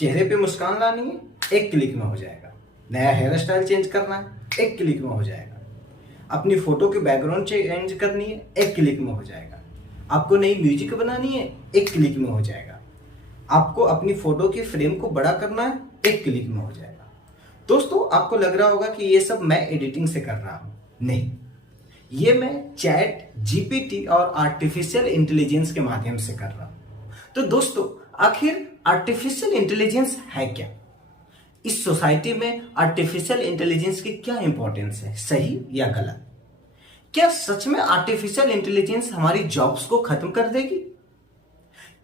चेहरे पे मुस्कान लानी है, एक क्लिक में हो जाएगा। नया हेयर स्टाइल चेंज करना है, एक क्लिक में हो जाएगा। अपनी फोटो की बैकग्राउंड चेंज करनी है, एक क्लिक में हो जाएगा। आपको नई म्यूजिक बनानी है, एक क्लिक में हो जाएगा। आपको अपनी फोटो की फ्रेम को बड़ा करना है, एक क्लिक में हो जाएगा। दोस्तों, आपको लग रहा होगा कि ये सब मैं एडिटिंग से कर रहा हूं। नहीं, ये मैं चैट जीपीटी और आर्टिफिशियल इंटेलिजेंस के माध्यम से कर रहा हूं। तो दोस्तों, आखिर आर्टिफिशियल इंटेलिजेंस है क्या? इस सोसाइटी में आर्टिफिशियल इंटेलिजेंस की क्या इंपॉर्टेंस है, सही या गलत? क्या सच में आर्टिफिशियल इंटेलिजेंस हमारी जॉब्स को खत्म कर देगी?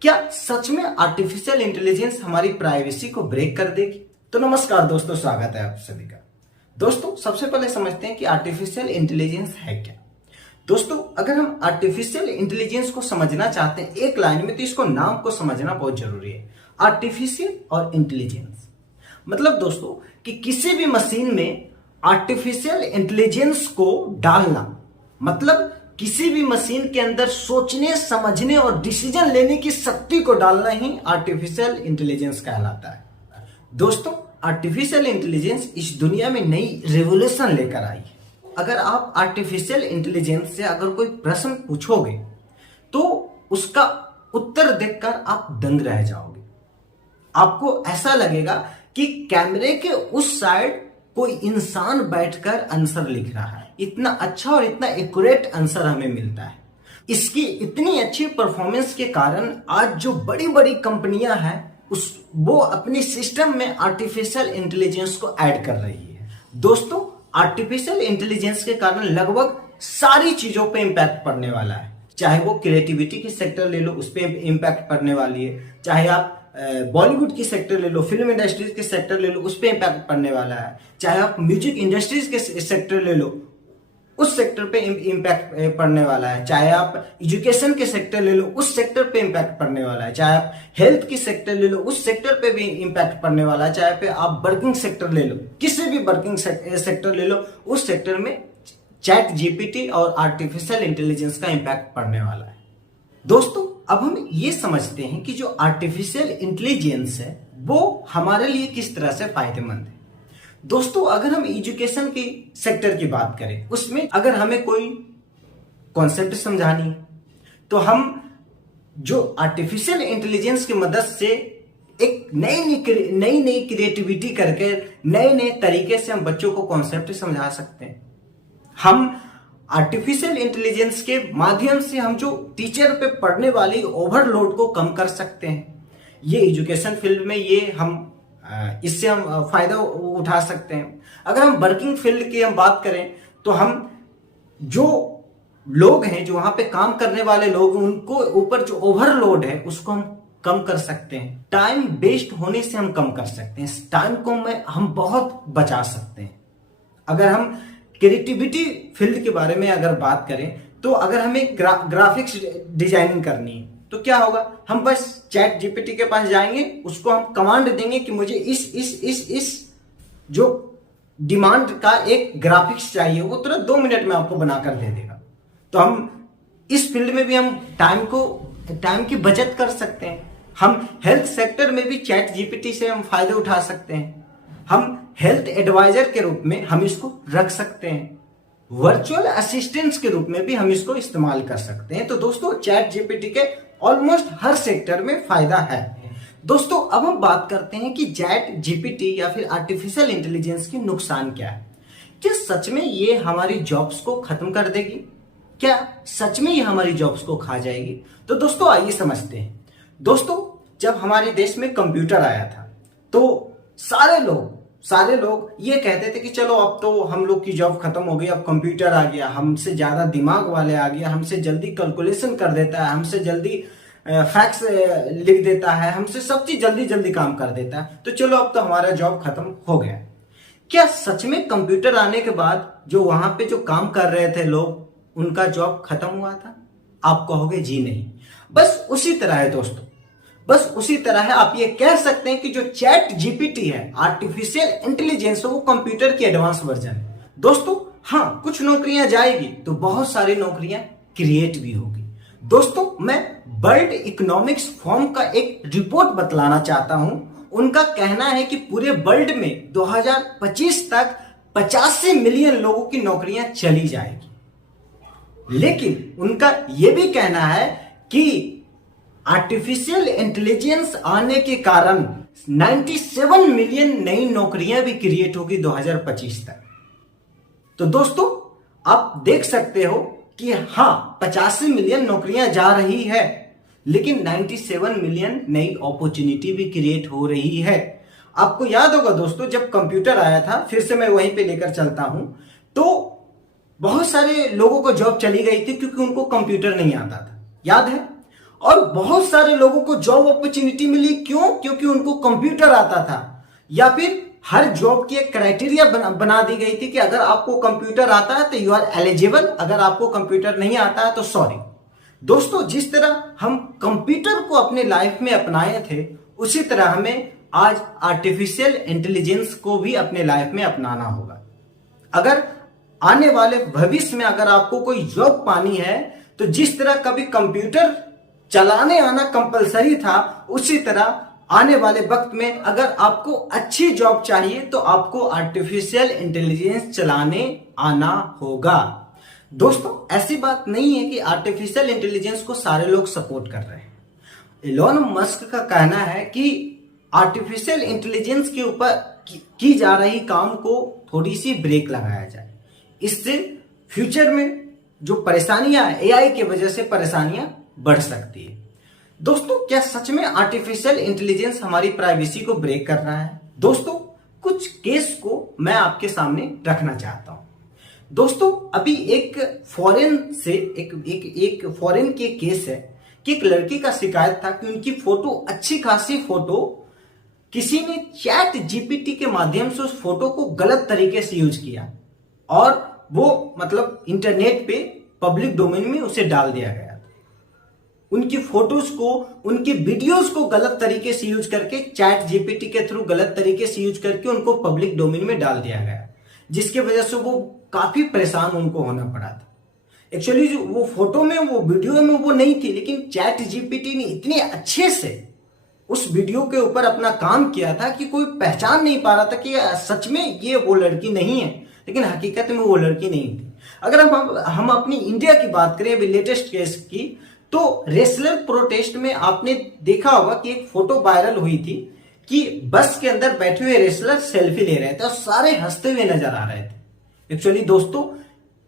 क्या सच में आर्टिफिशियल इंटेलिजेंस हमारी प्राइवेसी को ब्रेक कर देगी? तो नमस्कार दोस्तों, स्वागत है आप सभी का। दोस्तों, सबसे पहले समझते हैं कि आर्टिफिशियल इंटेलिजेंस है क्या। दोस्तों, अगर हम आर्टिफिशियल इंटेलिजेंस को समझना चाहते हैं एक लाइन में, तो इसको नाम को समझना बहुत जरूरी है। आर्टिफिशियल और इंटेलिजेंस मतलब दोस्तों कि किसी भी मशीन में आर्टिफिशियल इंटेलिजेंस को डालना, मतलब किसी भी मशीन के अंदर सोचने, समझने और डिसीजन लेने की शक्ति को डालना ही आर्टिफिशियल इंटेलिजेंस कहलाता है। दोस्तों, आर्टिफिशियल इंटेलिजेंस इस दुनिया में नई रेवोल्यूशन लेकर आई है। अगर आप आर्टिफिशियल इंटेलिजेंस से अगर कोई प्रश्न पूछोगे तो उसका उत्तर देखकर आप दंग रह जाओगे। आपको ऐसा लगेगा कि कैमरे के उस साइड कोई इंसान बैठकर आंसर लिख रहा है। इतना अच्छा और इतना एक्यूरेट आंसर हमें मिलता है। इसकी इतनी अच्छी परफॉर्मेंस के कारण आज जो बड़ी बड़ी कंपनियां हैं वो अपनी सिस्टम में आर्टिफिशियल इंटेलिजेंस को ऐड कर रही है। दोस्तों, आर्टिफिशियल इंटेलिजेंस के कारण लगभग सारी चीजों पे इंपैक्ट पड़ने वाला है। चाहे वो क्रिएटिविटी की सेक्टर ले लो, उस पर इंपैक्ट पड़ने वाली है। चाहे आप बॉलीवुड की सेक्टर ले लो, फिल्म इंडस्ट्रीज के सेक्टर ले लो, उस पर इंपैक्ट पड़ने वाला है। चाहे आप म्यूजिक इंडस्ट्रीज के सेक्टर ले लो, उस सेक्टर पे इंपैक्ट पड़ने वाला है। चाहे आप एजुकेशन के सेक्टर ले लो, उस सेक्टर पे इंपैक्ट पड़ने वाला है। चाहे आप हेल्थ की सेक्टर ले लो, उस सेक्टर पे भी इंपैक्ट पड़ने वाला है। चाहे पे आप वर्किंग सेक्टर ले लो, किसी भी वर्किंग सेक्टर ले लो, उस सेक्टर में चैट जीपीटी और आर्टिफिशियल इंटेलिजेंस का इंपैक्ट पड़ने वाला है। दोस्तों, अब हम ये समझते हैं कि जो आर्टिफिशियल इंटेलिजेंस है वो हमारे लिए किस तरह से फायदेमंद है। दोस्तों, अगर हम एजुकेशन की सेक्टर की बात करें, उसमें अगर हमें कोई कॉन्सेप्ट समझानी है तो हम जो आर्टिफिशियल इंटेलिजेंस की मदद से एक नई क्रिएटिविटी करके नए नए तरीके से हम बच्चों को कॉन्सेप्ट समझा सकते हैं। हम आर्टिफिशियल इंटेलिजेंस के माध्यम से हम जो टीचर पे पढ़ने वाली ओवरलोड को कम कर सकते हैं। ये एजुकेशन फील्ड में इससे हम फायदा उठा सकते हैं। अगर हम वर्किंग फील्ड की हम बात करें तो हम जो लोग हैं, जो वहां पे काम करने वाले लोग, उनको ऊपर जो ओवरलोड है उसको हम कम कर सकते हैं। टाइम वेस्ट होने से हम कम कर सकते हैं। टाइम को हम बहुत बचा सकते हैं। अगर हम क्रिएटिविटी फील्ड के बारे में अगर बात करें तो अगर हमें ग्राफिक्स डिजाइनिंग करनी है तो क्या होगा, हम बस चैट जीपीटी के पास जाएंगे, उसको हम कमांड देंगे कि मुझे इस जो डिमांड का एक ग्राफिक्स चाहिए, वो तुरंत 2 मिनट में आपको बनाकर दे देगा। तो हम इस फील्ड में भी हम टाइम की बचत कर सकते हैं। हम हेल्थ सेक्टर में भी चैट जीपीटी से हम फायदे उठा सकते हैं। हम हेल्थ एडवाइजर के रूप में हम इसको रख सकते हैं। वर्चुअल असिस्टेंट्स के रूप में भी हम इसको इस्तेमाल कर सकते हैं। तो दोस्तों, चैट जीपीटी के ऑलमोस्ट हर सेक्टर में फायदा है। दोस्तों, अब हम बात करते हैं कि चैट जीपीटी या फिर आर्टिफिशियल इंटेलिजेंस के नुकसान क्या है। क्या सच में ये हमारी जॉब्स को खत्म कर देगी? क्या सच में ये हमारी जॉब्स को खा जाएगी? तो दोस्तों, आइए समझते हैं। दोस्तों, जब हमारे देश में कंप्यूटर आया था तो सारे लोग ये कहते थे कि चलो अब तो हम लोग की जॉब खत्म हो गई, अब कंप्यूटर आ गया, हमसे ज्यादा दिमाग वाले आ गया, हमसे जल्दी कैलकुलेशन कर देता है, हमसे जल्दी फैक्ट्स लिख देता है, हमसे सब चीज जल्दी काम कर देता है, तो चलो अब तो हमारा जॉब खत्म हो गया। क्या सच में कंप्यूटर आने के बाद जो वहां पे जो काम कर रहे थे लोग, उनका जॉब खत्म हुआ था? आप कहोगे जी नहीं। बस उसी तरह है दोस्तों, बस उसी तरह है। आप ये कह सकते हैं कि जो चैट जीपीटी है, आर्टिफिशियल इंटेलिजेंस, वो कंप्यूटर की एडवांस वर्जन है। दोस्तों, हाँ, कुछ नौकरियां जाएगी तो बहुत सारी नौकरियां क्रिएट भी होगी। दोस्तों, मैं वर्ल्ड इकोनॉमिक्स फोरम का एक रिपोर्ट बतलाना चाहता हूं। उनका कहना है कि पूरे वर्ल्ड में 2025 तक 85 मिलियन लोगों की नौकरियां चली जाएगी। लेकिन उनका यह भी कहना है कि आर्टिफिशियल इंटेलिजेंस आने के कारण 97 मिलियन नई नौकरियां भी क्रिएट होगी 2025 तक। तो दोस्तों आप देख सकते हो कि हां 85 मिलियन नौकरियां जा रही है, लेकिन 97 मिलियन नई अपॉर्चुनिटी भी क्रिएट हो रही है। आपको याद होगा दोस्तों, जब कंप्यूटर आया था, फिर से मैं वहीं पे लेकर चलता हूं, तो बहुत सारे लोगों को जॉब चली गई थी क्योंकि उनको कंप्यूटर नहीं आता था, याद है। और बहुत सारे लोगों को जॉब अपॉर्चुनिटी मिली, क्यों? क्योंकि उनको कंप्यूटर आता था। या फिर हर जॉब की एक क्राइटेरिया बना दी गई थी कि अगर आपको कंप्यूटर आता है तो यू आर एलिजिबल, अगर आपको कंप्यूटर नहीं आता है तो सॉरी। दोस्तों जिस तरह हम कंप्यूटर को अपने लाइफ में अपनाए थे, उसी तरह हमें आज आर्टिफिशियल इंटेलिजेंस को भी अपने लाइफ में अपनाना होगा। अगर आने वाले भविष्य में अगर आपको कोई जॉब पानी है, तो जिस तरह कभी कंप्यूटर चलाने आना कंपलसरी था, उसी तरह आने वाले वक्त में अगर आपको अच्छी जॉब चाहिए तो आपको आर्टिफिशियल इंटेलिजेंस चलाने आना होगा। दोस्तों ऐसी बात नहीं है कि आर्टिफिशियल इंटेलिजेंस को सारे लोग सपोर्ट कर रहे हैं। एलोन मस्क का कहना है कि आर्टिफिशियल इंटेलिजेंस के ऊपर की जा रही काम को थोड़ी सी ब्रेक लगाया जाए, इससे फ्यूचर में जो परेशानियां एआई की वजह से परेशानियां बढ़ सकती है। दोस्तों क्या सच में आर्टिफिशियल इंटेलिजेंस हमारी प्राइवेसी को ब्रेक कर रहा है? दोस्तों कुछ केस को मैं आपके सामने रखना चाहता हूं। दोस्तों अभी एक फॉरेन से एक फॉरेन की केस है कि एक लड़की का शिकायत था कि उनकी फोटो, अच्छी खासी फोटो, किसी ने चैट जीपीटी के माध्यम से उस फोटो को गलत तरीके से यूज किया और वो मतलब इंटरनेट पे पब्लिक डोमेन में उसे डाल दिया गया। उनकी फोटोज को, उनकी वीडियोस को गलत तरीके से यूज करके, चैट जीपीटी के थ्रू गलत तरीके से यूज करके उनको पब्लिक डोमेन में डाल दिया गया, जिसकी वजह से वो काफी परेशान उनको होना पड़ा था। एक्चुअली जो वो फोटो में, वो वीडियो में वो नहीं थी, लेकिन चैट जीपीटी ने इतने अच्छे से उस वीडियो के ऊपर अपना काम किया था कि कोई पहचान नहीं पा रहा था कि सच में ये वो लड़की नहीं है, लेकिन हकीकत में वो लड़की नहीं थी। अगर हम अपनी इंडिया की बात करें अभी लेटेस्ट केस की, तो रेसलर प्रोटेस्ट में आपने देखा होगा कि एक फोटो वायरल हुई थी कि बस के अंदर बैठे हुए रेसलर सेल्फी ले रहे थे और सारे हंसते हुए नजर आ रहे थे। एक्चुअली दोस्तों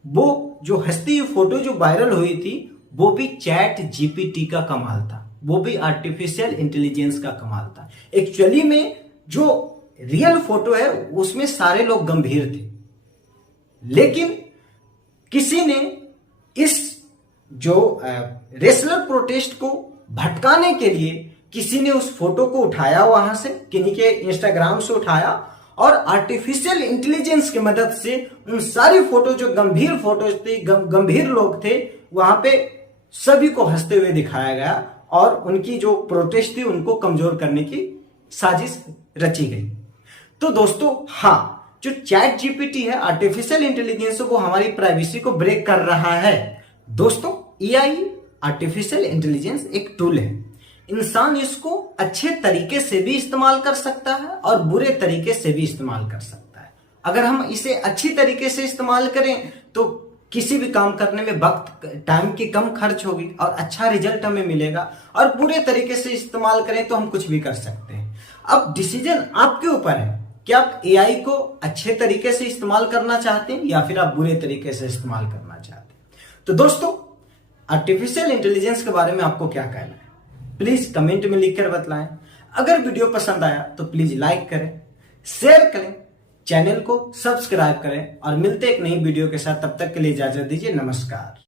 वो जो हंसती हुई फोटो जो वायरल हुई थी, वो भी चैट जीपीटी का कमाल था, वो भी आर्टिफिशियल इंटेलिजेंस का कमाल था। एक्चुअली में जो रियल फोटो है उसमें सारे लोग गंभीर थे, लेकिन किसी ने इस जो रेसलर प्रोटेस्ट को भटकाने के लिए किसी ने उस फोटो को उठाया, वहां से किन्हीं के इंस्टाग्राम से उठाया और आर्टिफिशियल इंटेलिजेंस की मदद से उन सारी फोटो, जो गंभीर फोटोज थे, गंभीर लोग थे, वहां पे सभी को हंसते हुए दिखाया गया और उनकी जो प्रोटेस्ट थी उनको कमजोर करने की साजिश रची गई। तो दोस्तों हाँ, जो चैट जीपीटी है, आर्टिफिशियल इंटेलिजेंस, वो हमारी प्राइवेसी को ब्रेक कर रहा है। दोस्तों एआई आर्टिफिशियल इंटेलिजेंस एक टूल है, इंसान इसको अच्छे तरीके से भी इस्तेमाल कर सकता है और बुरे तरीके से भी इस्तेमाल कर सकता है। अगर हम इसे अच्छी तरीके से इस्तेमाल करें तो किसी भी काम करने में वक्त, टाइम की कम खर्च होगी और अच्छा रिजल्ट हमें मिलेगा, और बुरे तरीके से इस्तेमाल करें तो हम कुछ भी कर सकते हैं। अब डिसीजन आपके ऊपर है कि आप एआई को अच्छे तरीके से इस्तेमाल करना चाहते हैं या फिर आप बुरे तरीके से इस्तेमाल करना चाहते हैं। तो दोस्तों आर्टिफिशियल इंटेलिजेंस के बारे में आपको क्या कहना है, प्लीज कमेंट में लिखकर बतलाएं। अगर वीडियो पसंद आया तो प्लीज लाइक करें, शेयर करें, चैनल को सब्सक्राइब करें और मिलते एक नई वीडियो के साथ। तब तक के लिए इजाजत दीजिए, नमस्कार।